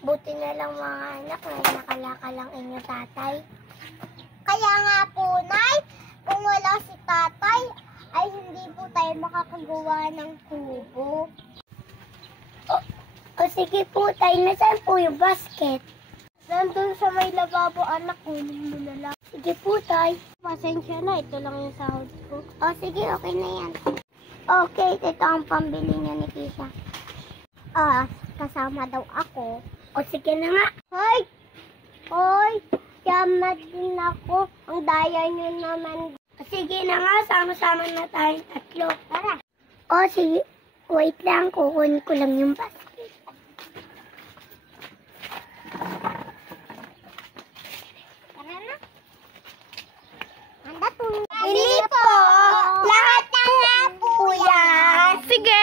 Buti na lang mga anak na nakalaka lang inyong tatay. Kaya nga po, Nay, kung wala si tatay, ay hindi po tayo makakagawa ng kubo. O sige po, tayo. Nasaan po yung basket? Nandun sa may lababo, anak. Kunin mo na lang. Sige po, tay. Pasensya na. Ito lang yung sahod ko. O sige, okay na yan. Okay, ito ang pambili niya ni Kisha. Kasama daw ako. O sige na nga. Hoy! Hoy! Tiyama din ako. Ang daya niyo naman. Sige na nga, sama-sama na tayong tatlo. Tara. O sige, wait lang. Kukunin ko lang yung basket. Tara na. Handa po. Hindi po. Lahat na nga po yan. Sige.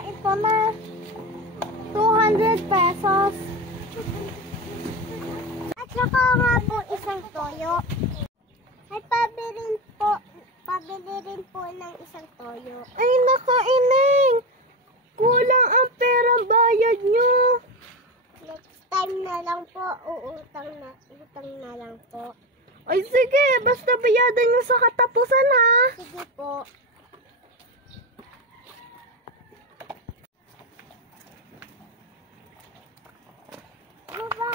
Ito na. 200 pesos. At saka nga po isang toyo. Ay, pabili rin po ng isang toyo. Ay, nakaining. Kulang ang perang bayad nyo. Next time na lang po, utang na lang po. Ay, sige. Basta bayadan nyo sa katapusan, ha? Sige po. Ano ba?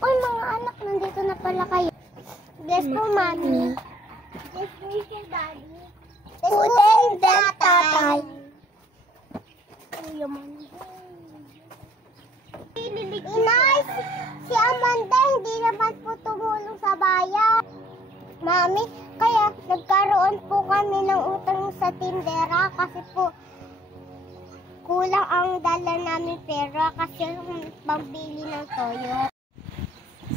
Uy, mga anak, nandito na pala kayo. Bless po, Mami. Bless po yung Daddy. Bless po Tatay. Kuya Mami. Inay, si Amanda hindi naman po tumulong sa bayan. Mami, kaya nagkaroon po kami ng utang sa tindera kasi po kulang ang dala namin pera kasi yung pambili ng toyo.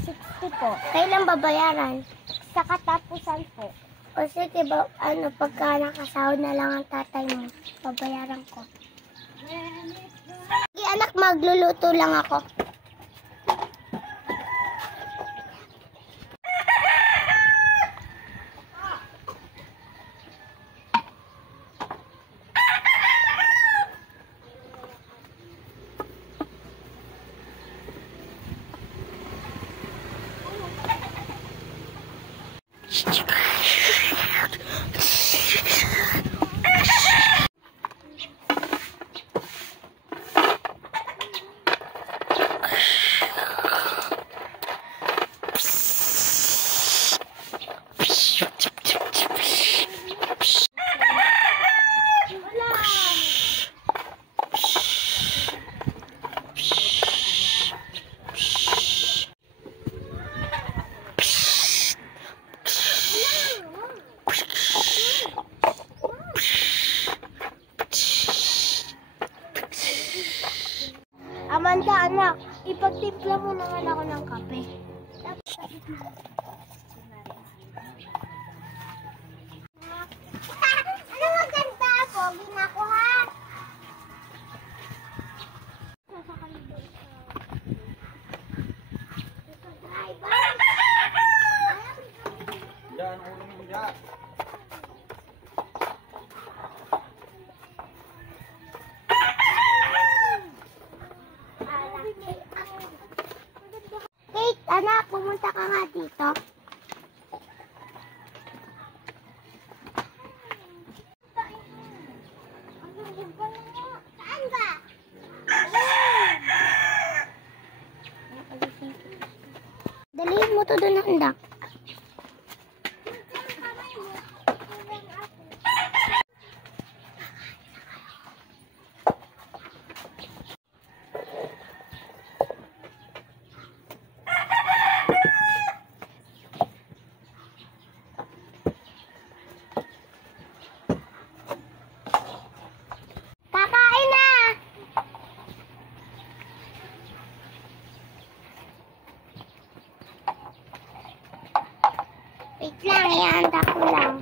60 po. Kailan babayaran? Sa katapusan po. O sige, pagka nakasahod na lang ang tatay mo, babayaran ko. Sige anak, magluluto lang ako. Amanda, anak, ipagtimpla mo naman ako ng kape. Ano maganda ako? Ginako ha? Yan, ulo mo dyan. dito. Saan ba? Dalihin mo to doon, anak. Kakain na! Wait lang, ihanda ko lang.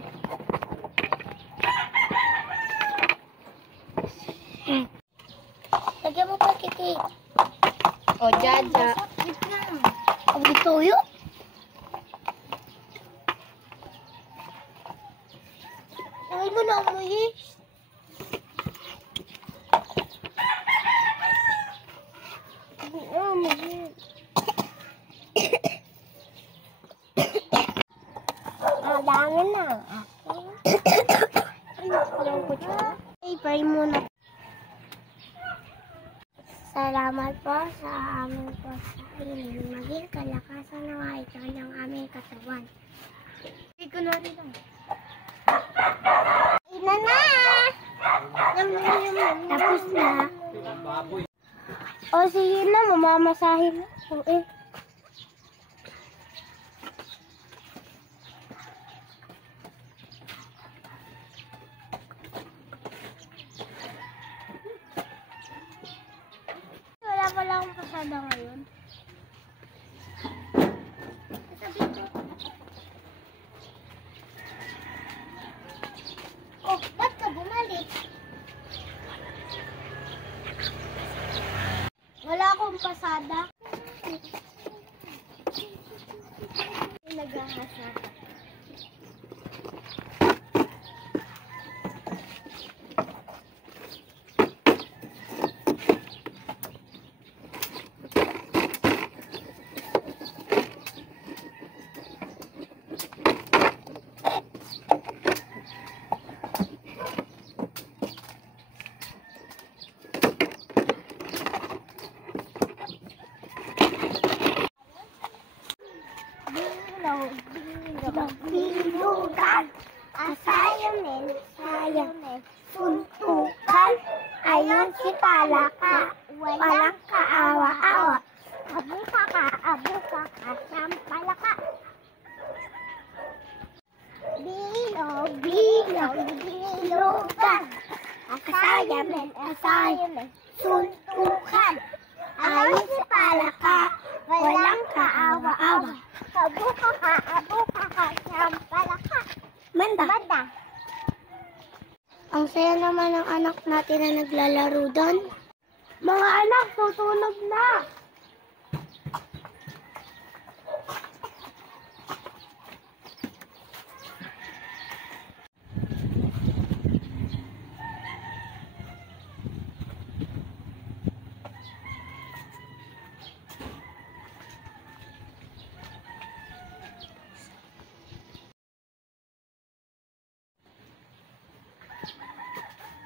Lagyan mo pa kiki. O, Jaja. Wait lang. Ang bituyo? Lagay mo na amoy eh. Dami na. Ano palang ko siya? Pray muna. Salamat po sa aming pagkain. Maging kalakasan ng ito ng aming katawan. Hindi ko na rin lang. Ina na! Tapos na. O sige na, mamamasahin na. O eh. Wala pala akong pasada ngayon. Sabi ko. Oh, ba't ka bumalik? Wala akong pasada. Naghahasa. Bilugan, asayamin, sayamin, suntukan, ayun si Palaka, walang kaawa-awa, abuka ka, sampalaka. Bilog, bilugan, asayamin, suntukan, ayun si Palaka, walang kaawa-awa. Abuka ka, sampalaka. Manda. Ang saya naman ng anak natin na naglalaro doon. Mga anak, tutulog na.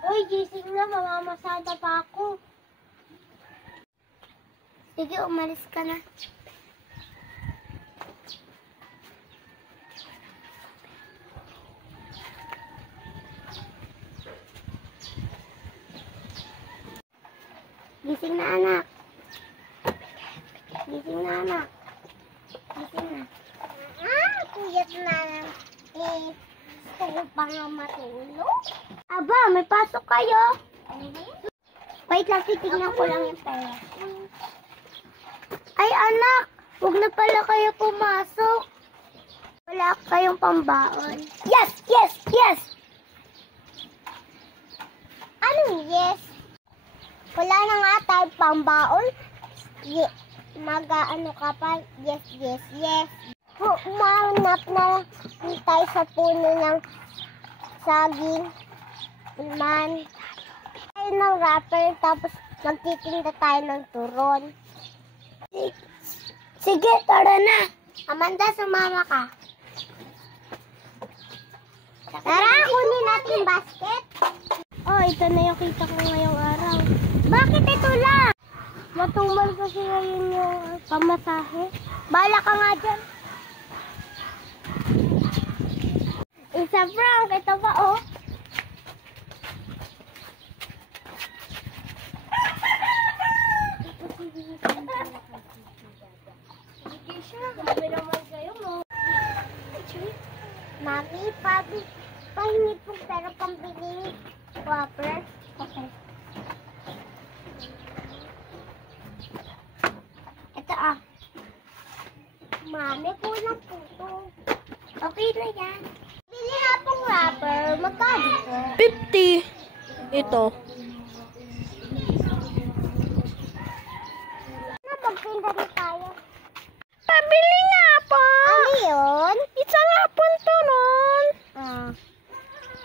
Uy, gising na, mamamasada pa ako. Sige, umalis ka na. Gising na, anak. Gising na, anak. Gising na. Kuyat na. Gusto ko pa nga matulog. Aba, may pasok kayo. Wait lang, titignan ko lang yung pera. Ay, anak, huwag na pala kayo pumasok. Wala kayong pambaon. Yes! Anong yes? Wala na nga tayong pambaon. Mag-ano ka pa? Yes. Umanap na tayo sa puno ng saging. Man. Tayo ng wrapper, tapos magtitinda tayo ng turon. Sige, tara na. Amanda, sumama ka. Tara, kunin natin yung basket. Oh, ito na yung kita ko ngayong araw. Bakit ito lang? Matumal kasi ngayon yung pamasahe. Bala ka nga dyan. Isa Frank, ito pa oh. Mami, pahingi po pero pambili whopper. Okay. Ito ah. Mami, kulang po ito. Okay na yan. Bili nga pong wrapper. Magkano po? 50. Ito. Magpinda na tayo. Pabili nga po. Ano yun? Isa nga po turon. Ah.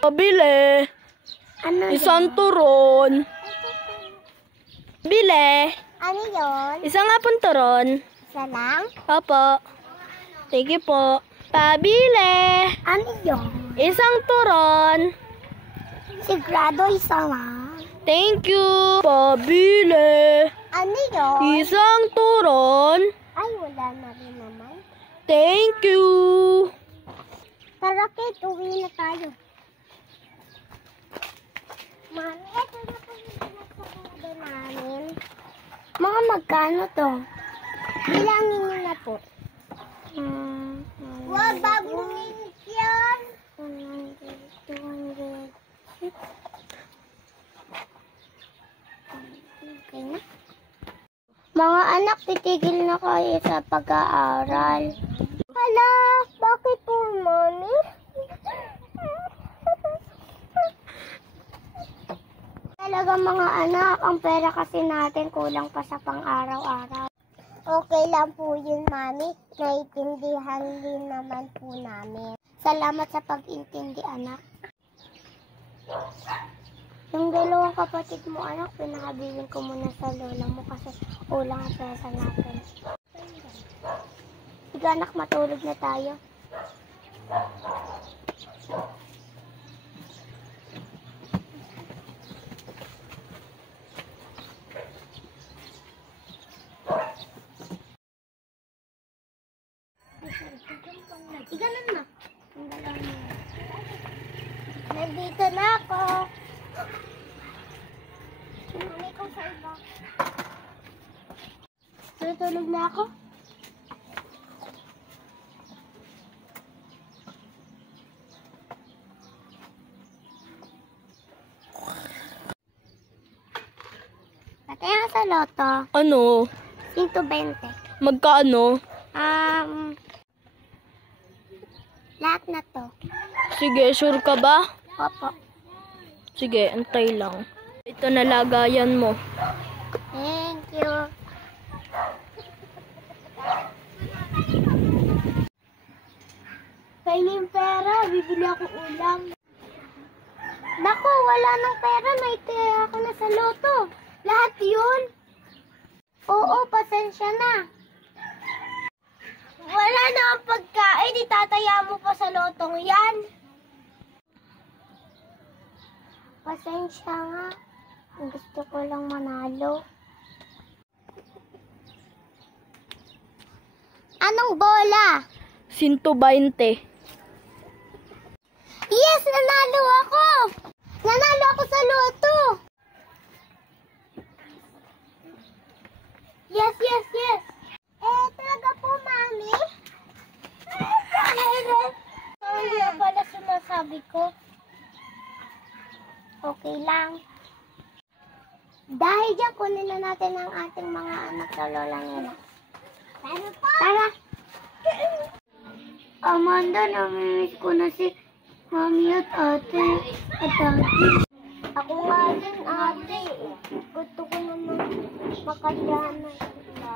Pabili. Ano Isang yun? turon. Bili. Ano yun? Isa nga po turon. Isa lang? Opo. Sige po. Pabili. Ano yun? Isang turon. Sigurado isa lang. Thank you. Pabili. Ano yun? Isang turon. Ay, wala na rin naman. Thank you. Tara, Kate, uwi na tayo. Mami, ito na po yung pinagsasabi namin. Mga magkano to? Bilangin niyo na po. Wag, bagong minutes yan. 100, 200. Okay na. Mga anak, titigil na kayo sa pag-aaral. Hala, bakit po, Mami? Talaga mga anak, ang pera kasi natin kulang pa sa pang-araw-araw. Okay lang po yun, Mami. Naiintindihan din naman po namin. Salamat sa pag-intindi, anak. Yung dalawang kapatid mo, anak, pinakabilin ko muna sa lola mo kasi kulang ang pesa natin. Sige, anak, matulog na tayo. Ganun na. Nandito na ako. Mami ko sa iba. Tutulog na ako. Pati nga sa loto. Ano? 120. Magkano? Lahat na to. Sige, sure ka ba? Opo. Sige, antay lang. Ito na lagayan mo. Thank you. Kaya yung pera, bibili ako ulam. Naku, wala nang pera, naitira ako na sa loto. Lahat yun? Oo, pasensya na. Wala na ang pagkain, itataya mo pa sa lotong yan. Pasensya nga. Gusto ko lang manalo. Anong bola? 120. Yes, nanalo ako! Nanalo ako sa loto! Yes, yes, yes! Eh, talaga po, Mami? Hindi na pala sinasabi ko. Okay lang. Dahil dyan, kunin na natin ang ating mga anak sa lola nila. Tara po! Tara! Amanda, namimiss ko na si Mami at ate at daddy. Ako nga din, ate. Gusto ko naman makasama sila.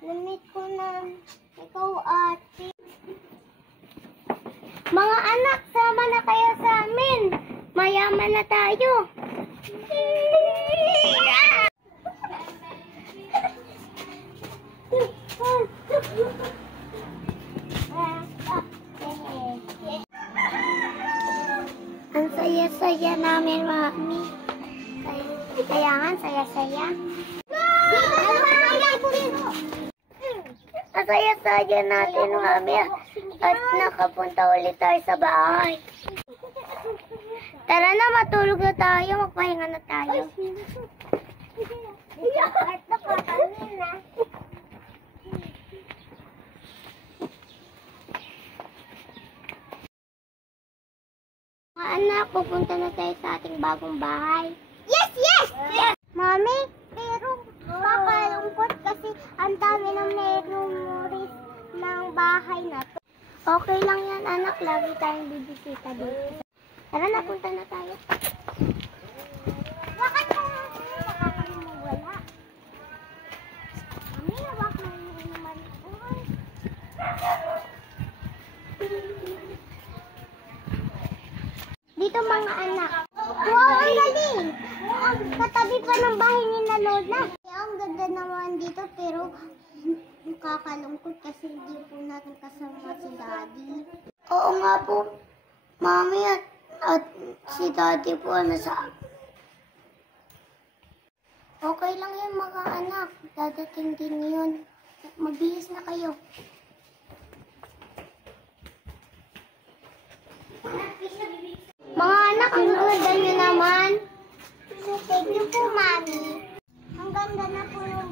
Namiss ko na. Ikaw, ate. Mga anak, sama na kayo sa amin. Mayaman na tayo. Ang saya-saya namin, Mami. Kaya nga, saya-saya. Ang saya-saya natin, Mami. At nakapunta ulit tayo sa bahay. Tara na, matulog na tayo. Magpahinga na tayo. Mga anak, pupunta na tayo sa ating bagong bahay. Yes, yes! Yes! Mami, pero kakalungkot kasi ang dami ng memories ng bahay na to. Okay lang yan, anak. Lagi tayong bibisita dito. Tara na, punta na tayo. Bakit mo nakakalimuwala? Mami, hawak mo yung naman ko. Dito mga anak. Wow, ang galing! Katabi pa ng bahay ni na Lola. Ang ganda naman dito pero kakalungkot kasi hindi po natin kasama si Daddy. Oo nga po, Mami at si Daddy po nasa. Okay lang yan mga anak. Dadating din yun. Magbihis na kayo. Mga anak, ang ganda nyo naman. Thank you po, Mami. Ang ganda na po yung